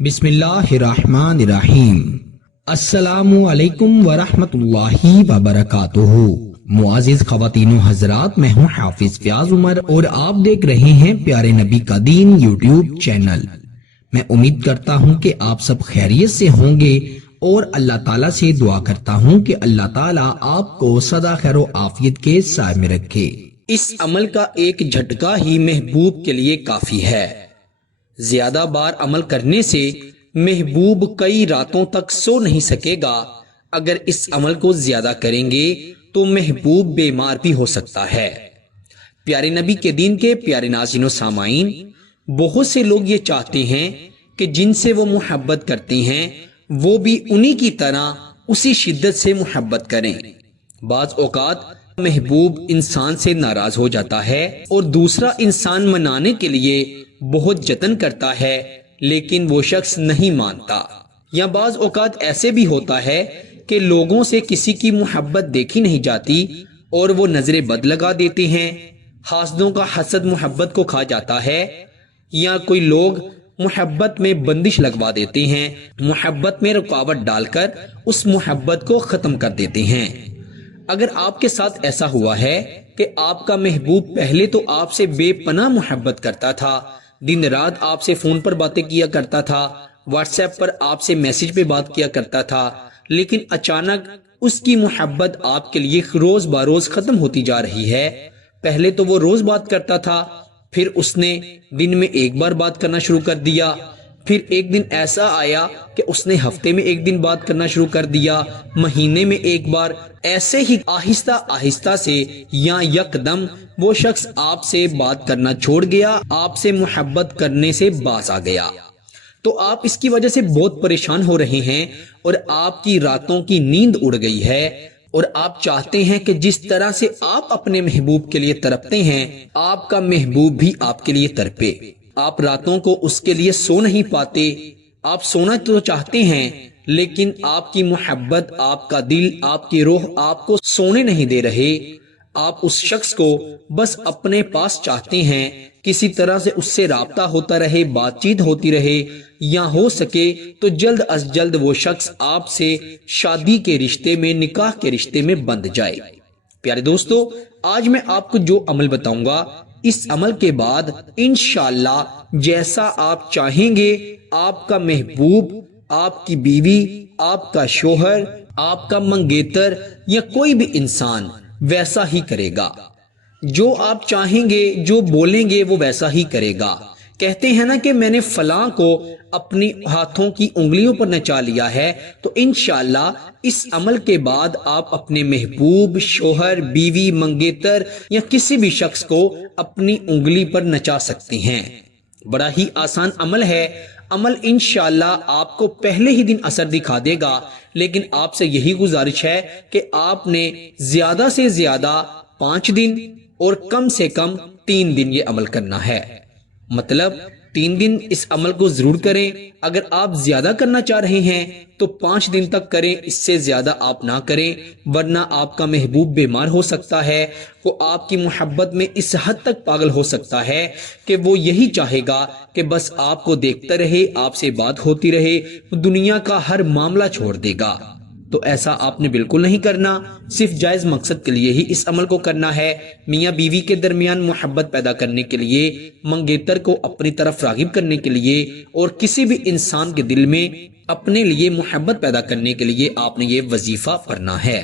बिस्मिल्लाहिर्रहमानिर्रहीम। अस्सलामु अलैकुम वरहमतुल्लाहि वबरकातुहू। मुआजिज ख़वातीनो हजरात, मैं हूँ हाफिज फयाज उमर और आप देख रहे हैं प्यारे नबी का दीन यूट्यूब चैनल। मैं उम्मीद करता हूँ कि आप सब खैरियत से होंगे और अल्लाह ताला से दुआ करता हूँ कि अल्लाह ताला आपको सदा खैर आफियत के साए में रखे। इस अमल का एक झटका ही महबूब के लिए काफी है। ज्यादा बार अमल करने से महबूब कई रातों तक सो नहीं सकेगा। अगर इस अमल को ज्यादा करेंगे तो महबूब बीमार भी हो सकता है। प्यारे नबी के दीन के प्यारे नाज़रीन और सामाईन, बहुत से लोग ये चाहते हैं कि जिनसे वो मोहब्बत करते हैं वो भी उन्हीं की तरह उसी शिद्दत से मोहब्बत करें। बाज औकात महबूब इंसान से नाराज हो जाता है और दूसरा इंसान मनाने के लिए बहुत जतन करता है, लेकिन वो शख्स नहीं मानता। या बाज औकात ऐसे भी होता है कि लोगों से किसी की मोहब्बत देखी नहीं जाती और वो नजरे बद लगा देते हैं। हासदों का हसद मोहब्बत को खा जाता है। या कोई लोग मोहब्बत में बंदिश लगवा देते हैं, मोहब्बत में रुकावट डालकर उस मोहब्बत को खत्म कर देते हैं। अगर आपके साथ ऐसा हुआ है कि आपका महबूब पहले तो आपसे बेपनाह मोहब्बत करता था, दिन रात आपसे फोन पर बातें किया करता था, व्हाट्सएप पर आपसे मैसेज पे बात किया करता था, लेकिन अचानक उसकी मोहब्बत आपके लिए रोज बरोज खत्म होती जा रही है। पहले तो वो रोज बात करता था, फिर उसने दिन में एक बार बात करना शुरू कर दिया, फिर एक दिन ऐसा आया कि उसने हफ्ते में एक दिन बात करना शुरू कर दिया, महीने में एक बार। ऐसे ही आहिस्ता आहिस्ता से या यकदम वो शख्स आपसे बात करना छोड़ गया, आपसे मोहब्बत करने से बाज आ गया। तो आप इसकी वजह से बहुत परेशान हो रहे हैं और आपकी रातों की नींद उड़ गई है और आप चाहते हैं कि जिस तरह से आप अपने महबूब के लिए तड़पते हैं, आपका महबूब भी आपके लिए तड़पे। आप रातों को उसके लिए सो नहीं पाते। आप सोना तो चाहते हैं, लेकिन आपकी मोहब्बत, आपका दिल, आपकी रूह आपको सोने नहीं दे रहे। आप उस शख्स को बस अपने पास चाहते हैं, किसी तरह से उससे राब्ता होता रहे, बातचीत होती रहे, या हो सके तो जल्द अज जल्द वो शख्स आपसे शादी के रिश्ते में, निकाह के रिश्ते में बंध जाए। प्यारे दोस्तों, आज मैं आपको जो अमल बताऊंगा, इस अमल के बाद इंशाअल्लाह जैसा आप चाहेंगे आपका महबूब, आपकी बीवी, आपका शोहर, आपका मंगेतर या कोई भी इंसान वैसा ही करेगा। जो आप चाहेंगे, जो बोलेंगे वो वैसा ही करेगा। कहते हैं ना कि मैंने फलां को अपनी हाथों की उंगलियों पर नचा लिया है, तो इंशाअल्लाह इस अमल के बाद आप अपने महबूब, शोहर, बीवी, मंगेतर या किसी भी शख्स को अपनी उंगली पर नचा सकते हैं। बड़ा ही आसान अमल है। अमल इंशाअल्लाह आपको पहले ही दिन असर दिखा देगा, लेकिन आपसे यही गुजारिश है कि आपने ज्यादा से ज्यादा 5 दिन और कम से कम 3 दिन ये अमल करना है। मतलब 3 दिन इस अमल को जरूर करें। अगर आप ज्यादा करना चाह रहे हैं तो 5 दिन तक करें, इससे ज्यादा आप ना करें, वरना आपका महबूब बीमार हो सकता है। वो आपकी मोहब्बत में इस हद तक पागल हो सकता है कि वो यही चाहेगा कि बस आपको देखता रहे, आपसे बात होती रहे, वो दुनिया का हर मामला छोड़ देगा। तो ऐसा आपने बिल्कुल नहीं करना। सिर्फ जायज मकसद के लिए ही इस अमल को करना है। मियाँ बीवी के दरमियान मोहब्बत पैदा करने के लिए, मंगेतर को अपनी तरफ रागिब करने के लिए और किसी भी इंसान के दिल में अपने लिए मोहब्बत पैदा करने के लिए आपने ये वजीफा पढ़ना है।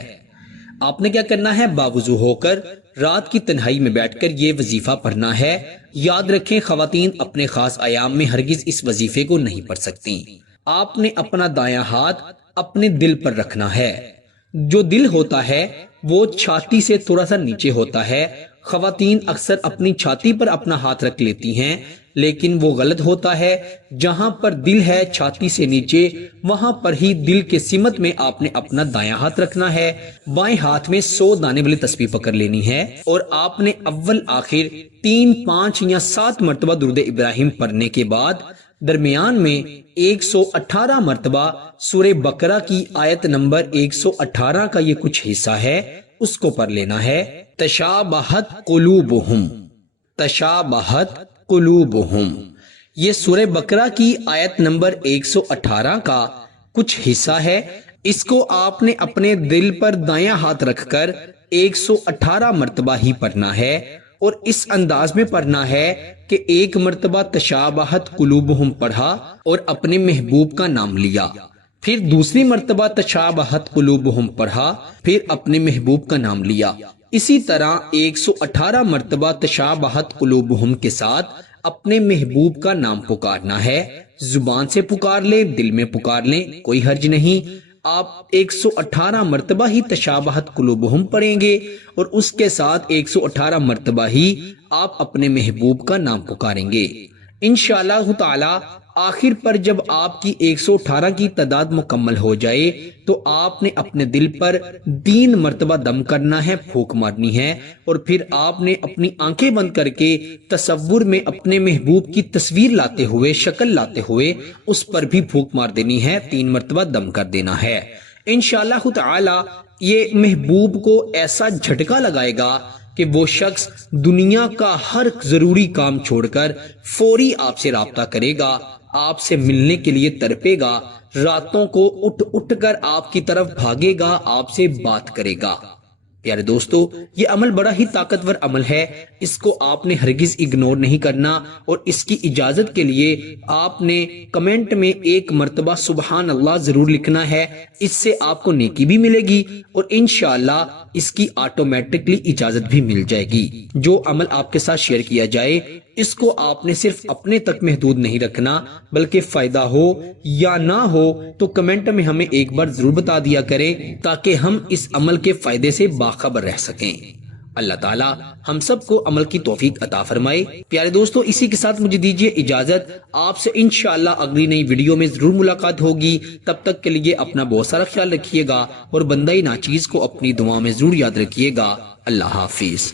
आपने क्या करना है? बावुजू होकर रात की तन्हाई में बैठकर ये वजीफा पढ़ना है। याद रखें, खवातीन अपने खास आयाम में हरगिज इस वजीफे को नहीं पढ़ सकती। आपने अपना दायां हाथ अपने दिल पर रखना है। जो दिल होता है वो छाती से थोड़ा सा नीचे होता है। खवातीन अक्सर अपनी छाती पर अपना हाथ रख लेती हैं, लेकिन वो गलत होता है। जहां पर दिल है छाती से नीचे, वहां पर ही दिल के सिमत में आपने अपना दायां हाथ रखना है। बाएं हाथ में 100 दाने वाली तस्बीह पकड़ लेनी है और आपने अव्वल आखिर 3, 5 या 7 मरतबा दुरूद इब्राहिम पढ़ने के बाद दरमियान में 118 मरतबा सूरे बकरा की आयत नंबर 118 का ये कुछ हिस्सा है, उसको पढ़ लेना है। तशाबहत कुलूबुहुम, तशाबहत कुलूबुहुम, یہ سورہ بقرہ کی آیت نمبر 118 کا کچھ حصہ ہے۔ اس کو آپ نے اپنے دل پر دایاں ہاتھ رکھ کر 118 مرتبہ ہی پڑھنا ہے، اور اس انداز میں پڑھنا ہے کہ ایک مرتبہ تشابہت قلوبہم پڑھا اور اپنے محبوب کا نام لیا، پھر دوسری مرتبہ تشابہت قلوبہم پڑھا، پھر اپنے محبوب کا نام لیا۔ اسی طرح 118 مرتبہ تشابہت قلوبہم کے ساتھ اپنے محبوب کا نام پکارنا ہے۔ زبان سے پکار لیں، دل میں پکار لیں، کوئی حرج نہیں۔ آپ 118 مرتبہ ہی تشابہت قلوبہم پڑھیں گے اور اس کے ساتھ 118 مرتبہ ہی آپ اپنے محبوب کا نام پکاریں گے۔ انشاءاللہ تعالی آخر پر جب آپ کی 118 کی تعداد مکمل ہو جائے تو آپ نے اپنے دل پر 3 مرتبہ دم کرنا ہے، پھونک مارنی ہے، اور پھر آپ نے اپنی آنکھیں بند کر کے تصور میں اپنے محبوب کی تصویر لاتے ہوئے، شکل لاتے ہوئے اس پر بھی پھونک مار دینی ہے، 3 مرتبہ دم کر دینا ہے۔ انشاءاللہ تعالی یہ محبوب کو ایسا جھٹکا لگائے گا کہ وہ شخص دنیا کا ہر ضروری کام چھوڑ کر فوری آپ سے رابطہ کرے گا، آپ سے ملنے کے لیے تڑپے گا، راتوں کو اٹھ کر آپ کی طرف بھاگے گا، آپ سے بات کرے گا۔ پیارے دوستو، یہ عمل بڑا ہی طاقتور عمل ہے، اس کو آپ نے ہرگز اگنور نہیں کرنا، اور اس کی اجازت کے لیے آپ نے کمنٹ میں 1 مرتبہ سبحان اللہ ضرور لکھنا ہے، اس سے آپ کو نیکی بھی ملے گی اور انشاءاللہ اس کی آٹومیٹکلی اجازت بھی مل جائے گی۔ جو عمل آپ کے ساتھ شیئر کیا جائے اس کو آپ نے صرف اپنے تک محدود نہیں رکھنا، بلکہ فائدہ ہو یا نہ ہو تو کمنٹ میں ہمیں ایک بار ضرور بتا دیا کریں تاکہ ہم اس عمل کے فائدے سے باخبر رہ سکیں۔ اللہ تعالیٰ ہم سب کو عمل کی توفیق عطا فرمائے۔ پیارے دوستو، اسی کے ساتھ مجھے دیجیے اجازت، آپ سے انشاءاللہ اگلی نئی ویڈیو میں ضرور ملاقات ہوگی۔ تب تک کے لیے اپنا بہت سارا خیال رکھیے گا اور بندہ ناچیز کو اپنی دعا میں ضرور یاد رکھیے گا۔ اللہ حافظ۔